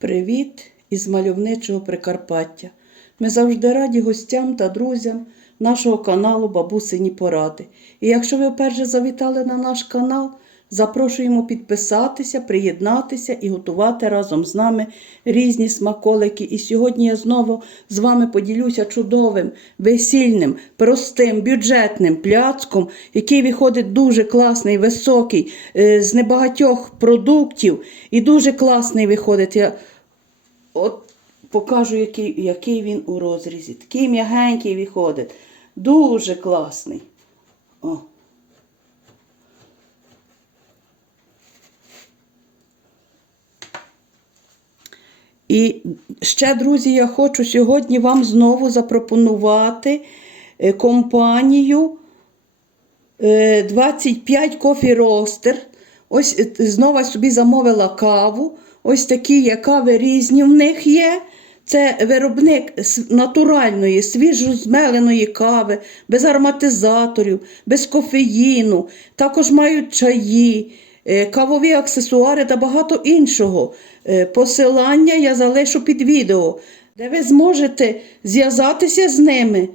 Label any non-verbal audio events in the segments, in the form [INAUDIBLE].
Привіт із мальовничого Прикарпаття. Ми завжди раді гостям та друзям нашого каналу Бабусині Поради. І якщо ви вперше завітали на наш канал, запрошуємо підписатися, приєднатися і готувати разом з нами різні смаколики. І сьогодні я знову з вами поділюся чудовим, весільним, простим, бюджетним пляцком, який виходить дуже класний, високий, е, з небагатьох продуктів. І дуже класний виходить. От покажу, який, який він у розрізі. Такий м'ягенький виходить. Дуже класний. О. І ще, друзі, я хочу сьогодні вам знову запропонувати е, компанію е, 25 Coffee Roaster. Ось е, знову собі замовила каву. Ось такі є кави різні в них є. Це виробник натуральної, свіжозмеленої кави, без ароматизаторів, без кофеїну. Також мають чаї, е, кавові аксесуари та багато іншого. Е, Посилання я залишу під відео, де ви зможете зв'язатися з ними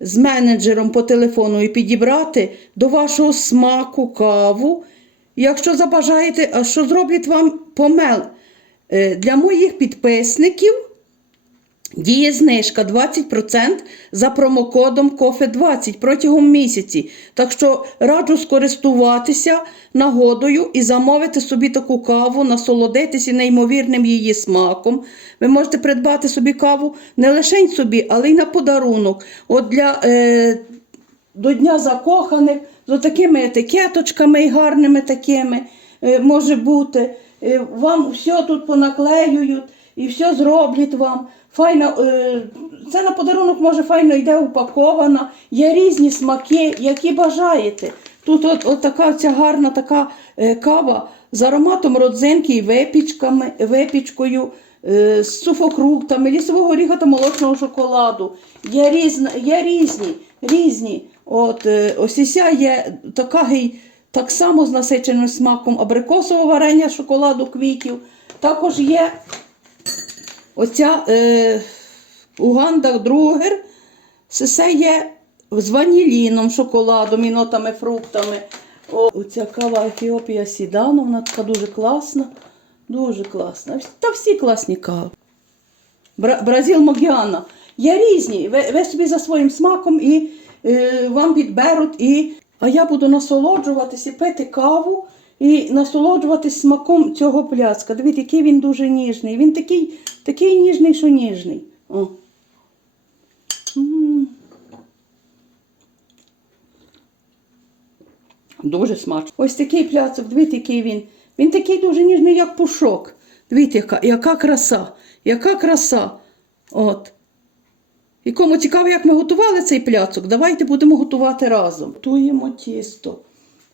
з менеджером по телефону і підібрати до вашого смаку каву. Якщо забажаєте, а що зроблять вам помел для моїх підписників. Діє знижка 20% за промокодом COFE20 протягом місяці. Так що раджу скористуватися нагодою і замовити собі таку каву, насолодитися неймовірним її смаком. Ви можете придбати собі каву не лише собі, але й на подарунок. От для е, до Дня закоханих з такими етикеточками і гарними такими е, може бути. Е, Вам все тут понаклеюють і все зроблять вам. Файно, е, це на подарунок може файно йде упакована. Є різні смаки, які бажаєте. Тут от, от така ця гарна така е, кава з ароматом родзинки і випічками, випічкою, з суфокруктами, лісового горіха та молочного шоколаду. Є, різна, є різні, різні. От, е, ось і ся є така гей- так само з насиченим смаком абрикосового варення, шоколаду, квітів. Також є оця е, Уганда Другер. Це є з ваніліном, шоколадом і нотами, фруктами. О, оця кава Ефіопія Сідану, вона така дуже класна. Дуже класна. Та всі класні кави. Бра- Бразил Могіана. Є різні. Ви, ви собі за своїм смаком і е, вам підберуть. І... А я буду насолоджуватися, пити каву і насолоджуватись смаком цього пляцка. Дивіться, який він дуже ніжний. Він такий, такий ніжний, що ніжний. О. Дуже смачно. Ось такий пляцок, дивіться, який він. Він такий дуже ніжний, як пушок. Дивіться, яка, яка краса, яка краса. От. І кому цікаво, як ми готували цей пляцок, давайте будемо готувати разом. Готуємо тісто.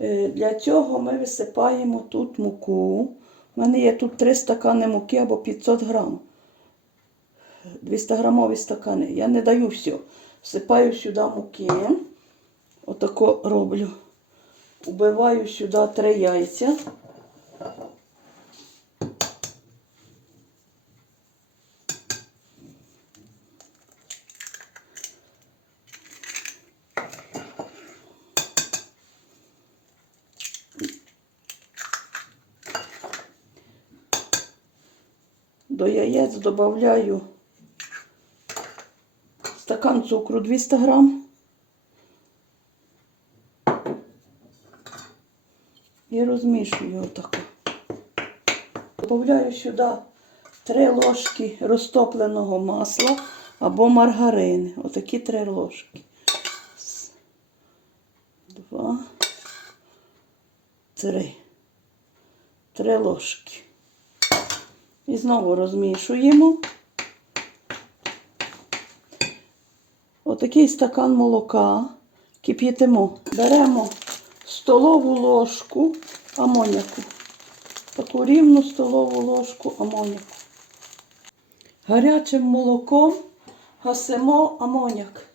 Е, Для цього ми висипаємо тут муку. У мене є тут 3 стакани муки або 500 грам. 200 грамові стакани. Я не даю все. Всипаю сюди муки. Отако роблю. Убиваю сюди 3 яйця. До яєць додаю стакан цукру 200 грам. І розмішую отако. Добавляю сюди 3 ложки розтопленого масла або маргарини. Отакі 3 ложки. Два. Три. Три ложки. І знову розмішуємо. Отакий стакан молока кип'ятимо. Беремо столову ложку амоняку. Таку рівну столову ложку амоняку. Гарячим молоком гасимо амоняк.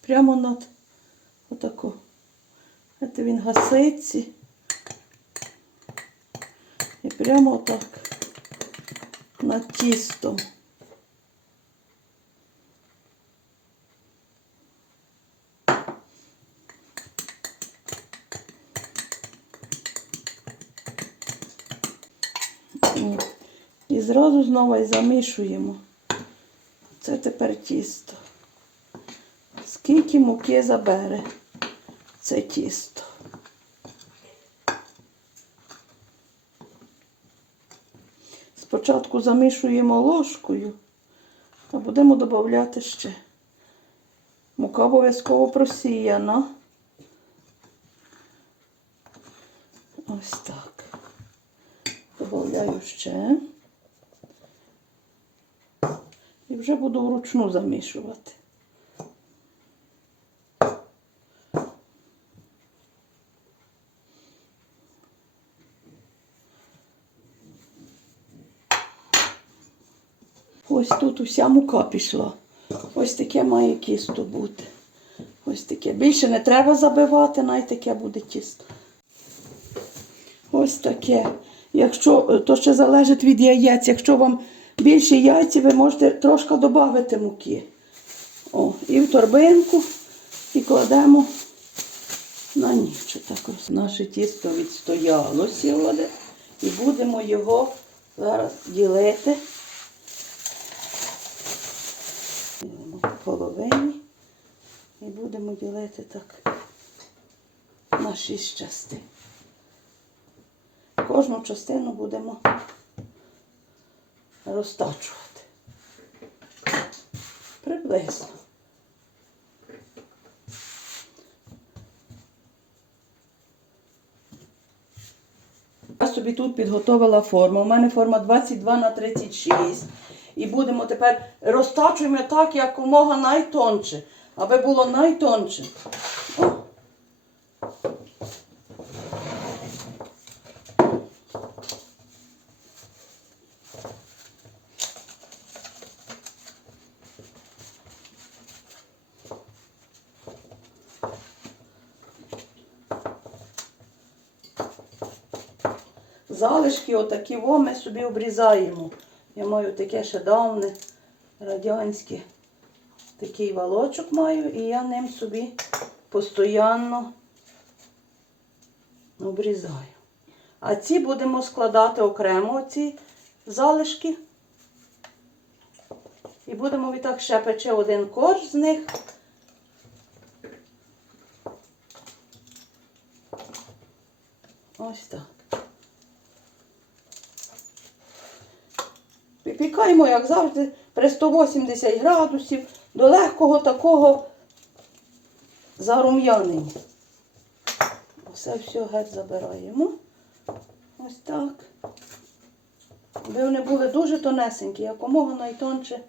Прямо над отако. Це він гаситься. Прямо так над тістом. О, І зразу знову замішуємо. Це тепер тісто. Скільки муки забере це тісто. Спочатку замішуємо ложкою, а будемо додати ще. Мука обов'язково просіяна. Ось так. Добавляю ще. І вже буду вручну замішувати. Ось тут уся мука пішла. Ось таке має тісто бути. Ось таке. Більше не треба забивати, навіть таке буде тісто. Ось таке. Якщо е, то ще залежить від яєць. Якщо вам більше яйці, ви можете трошки додати муки. О, і в торбинку і кладемо на ніч. Так ось наше тісто відстояло сьогодні. І будемо його зараз ділити. Ділимо по половині. І будемо ділити так на шість частин. Кожну частину будемо розтачувати. Приблизно. Я собі тут підготовила форму. У мене форма 22 на 36. І будемо тепер розтачуємо так, якомога найтонше, аби було найтонше. Залишки отакі во ми собі обрізаємо. Я маю таке ще давне радянське такий валочок маю, і я ним собі постійно обрізаю. А ці будемо складати окремо ці залишки. І будемо відтак ще пече один корж з них. Ось так. Випікаємо, як завжди, при 180 градусів до легкого такого зарум'янення. Все все геть забираємо. Ось так. Аби вони були дуже тонесенькі, якомога найтонше.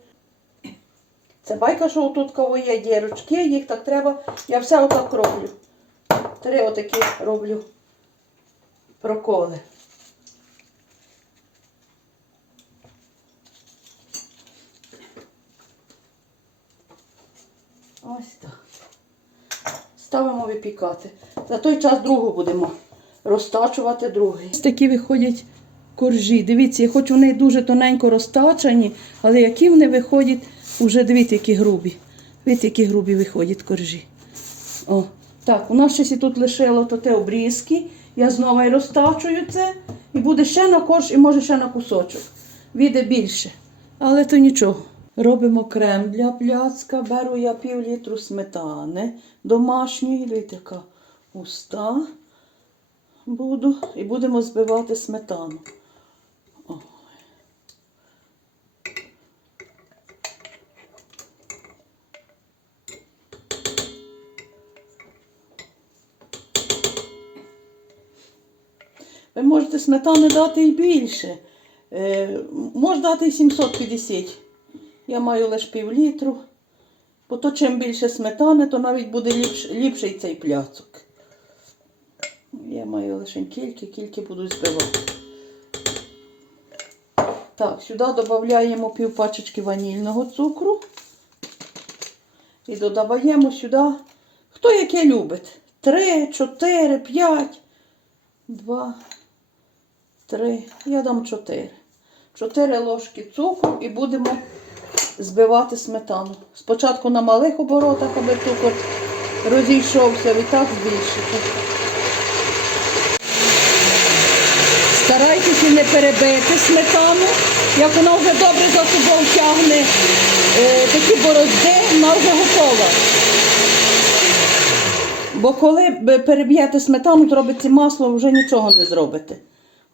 Це байка, що тут кого є дірочки, їх так треба. Я все отак роблю. Три отакі роблю проколи. Ось так. Ставимо випікати. За той час другу будемо розтачувати другий. Ось такі виходять коржі. Дивіться, хоч вони дуже тоненько розтачані, але які вони виходять, уже дивіться, які грубі. Дивіться, які грубі виходять коржі. О, так, у нас щось тут лишило то те обрізки. Я знову розтачую це. І буде ще на корж, і може ще на кусочок. Віде більше. Але то нічого. Робимо крем для пляцка. Беру я пів літру сметани домашньої, дивіться, яка густа буду. І будемо збивати сметану. Ви можете сметани дати і більше. Е, можна дати і 750. Я маю лише пів літру. Бо то чим більше сметани, то навіть буде ліпш, ліпший цей пляцок. Я маю лише кілька, кілька буду збивати. Так, сюди додаємо пів пачечки ванільного цукру. І додаємо сюди, хто яке любить. 3, 4, 5, 2, три. Я дам чотири. Чотири ложки цукру і будемо збивати сметану. Спочатку на малих оборотах, аби цукор розійшовся, відтак збільшити. Старайтеся не перебити сметану. Як вона вже добре за собою тягне е, такі борозди, вона вже готова. Бо коли переб'єте сметану, то робиться масло, вже нічого не зробите.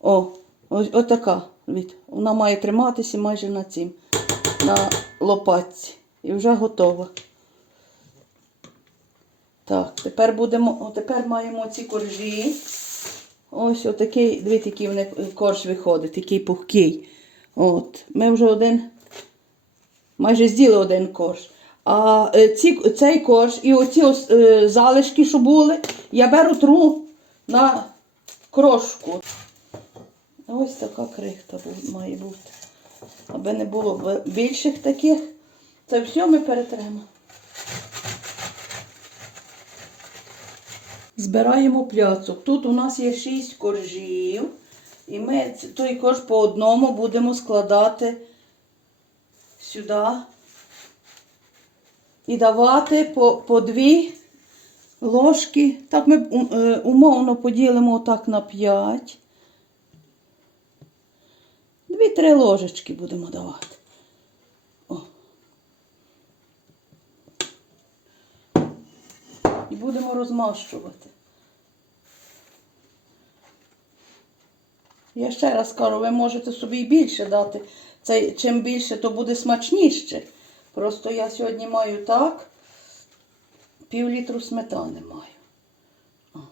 О, ось отака. Від. Вона має триматися майже на цім, на лопатці. І вже готова. Так, тепер будемо, тепер маємо ці коржі. Ось отакий, дивіться, який вони корж виходить, такий пухкий. От, ми вже один, майже з'їли один корж. А е, ці, цей корж і оці ос- е, залишки, що були, я беру тру на крошку. Ось така крихта має бути. Аби не було більших таких. Це все ми перетремо. Збираємо пляцок. Тут у нас є 6 коржів. І ми той корж по одному будемо складати сюди. І давати по, по дві ложки. Так ми е, умовно поділимо отак на 5. Дві-три ложечки будемо давати. О. І будемо розмащувати. Я ще раз кажу, ви можете собі і більше дати. Це, чим більше, то буде смачніше. Просто я сьогодні маю так, пів літру сметани маю.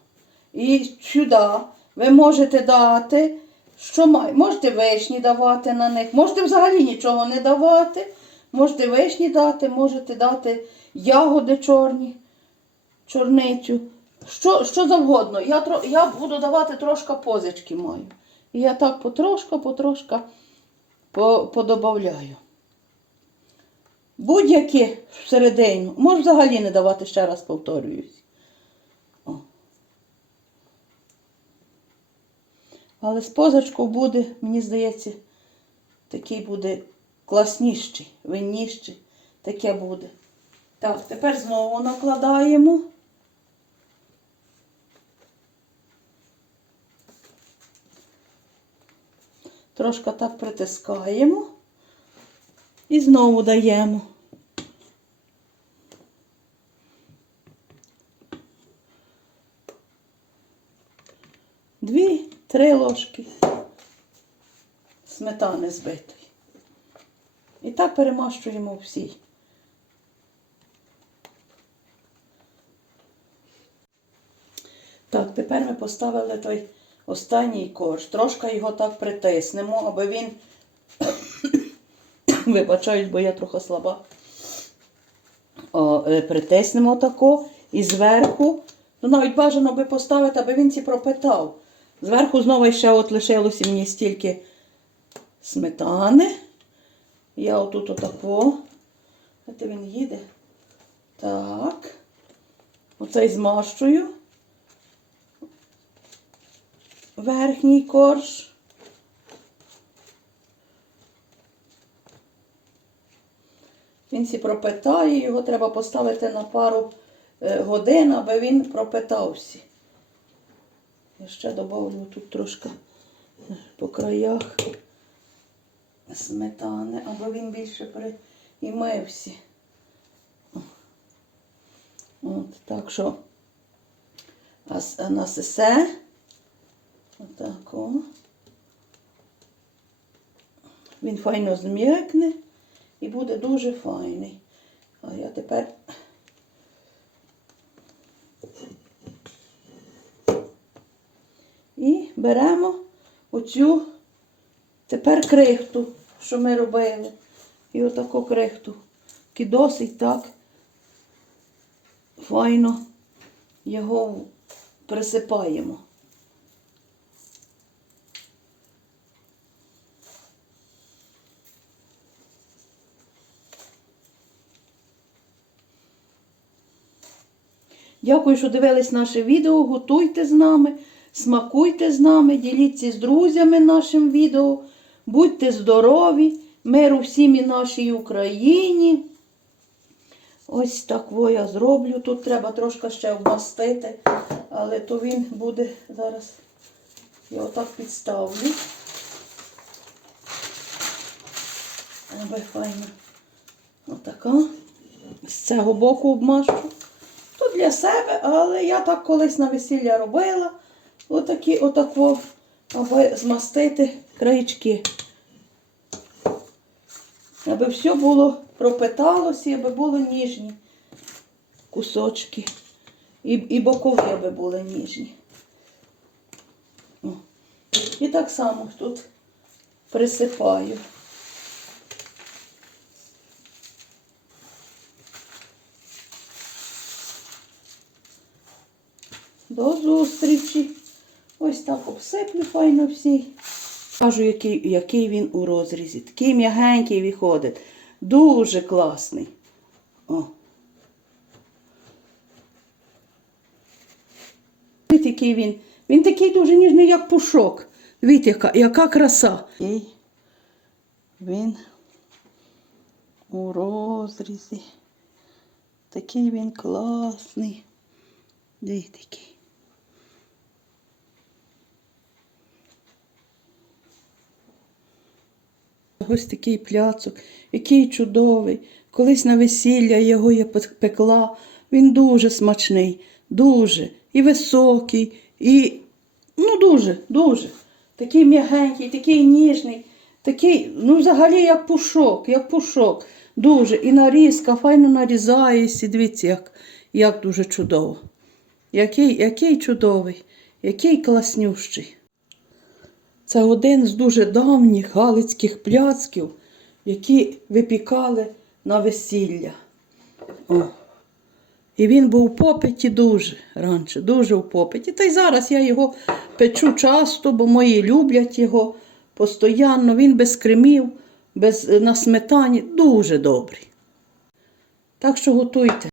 І сюди ви можете дати, що має. Можете вишні давати на них, можете взагалі нічого не давати. Можете вишні дати, можете дати ягоди чорні, чорницю. Що, що завгодно. Я, я буду давати трошки позички маю. І я так потрошка, потрошка по, подобавляю. Будь-які всередину. Можеш взагалі не давати, ще раз повторююсь. Але з позичкою буде, мені здається, такий буде класніший, винніший. Таке буде. Так, тепер знову накладаємо. Трошки так притискаємо і знову даємо. Дві-три ложки сметани збитої. І так перемащуємо всі. Так, тепер ми поставили той останній корж. Трошки його так притиснемо, аби він. [COUGHS] Вибачаюсь, бо я трохи слаба. О, е, притиснемо тако і зверху. Ну, навіть бажано би поставити, аби він ці пропитав. Зверху знову ще от лишилося мені стільки сметани. Я отут отако. От він їде. Так. Оцей змащую. Верхній корж. Він сі пропитає, його треба поставити на пару е, годин, аби він пропитався. Я ще додавлю тут трошки е, по краях сметани, аби він більше приймився. От, так що а с- а насисе. Отак о. Він файно зм'якне і буде дуже файний. А я тепер і беремо оцю тепер крихту, що ми робили. І отаку крихту. І досить так файно його присипаємо. Дякую, що дивились наше відео. Готуйте з нами, Смакуйте з нами, діліться з друзями нашим відео. Будьте здорові, миру всім і нашій Україні. Ось так я зроблю. Тут треба трошки ще вмастити, але то він буде зараз. Я отак підставлю. Аби файно. Отака. З цього боку обмащу. То для себе, але я так колись на весілля робила. Отакі, отако, аби змастити краєчки. Аби все було пропиталося, аби були ніжні кусочки. І, і бокові аби були ніжні. І так само тут присипаю. До зустрічі. Ось так обсиплю файно всі. Кажу, який, який він у розрізі. Такий м'ягенький виходить. Дуже класний. О. Який він. Він такий дуже ніжний, як пушок. Дивіться, яка, яка краса. І він у розрізі. Такий він класний. Дивіться, який. Ось такий пляцок, який чудовий. Колись на весілля його я пекла. Він дуже смачний, дуже. І високий, і ну дуже, дуже. Такий м'ягенький, такий ніжний, такий, ну, взагалі, як пушок, як пушок. Дуже. І нарізка, файно нарізається. Дивіться, як, як дуже чудово. Який, який чудовий, який класнющий. Це один з дуже давніх галицьких пляцків, які випікали на весілля. О. І він був у попиті дуже раніше, дуже в попиті. Та й зараз я його печу часто, бо мої люблять його постоянно. Він без кремів, без на сметані, дуже добрий. Так що готуйте.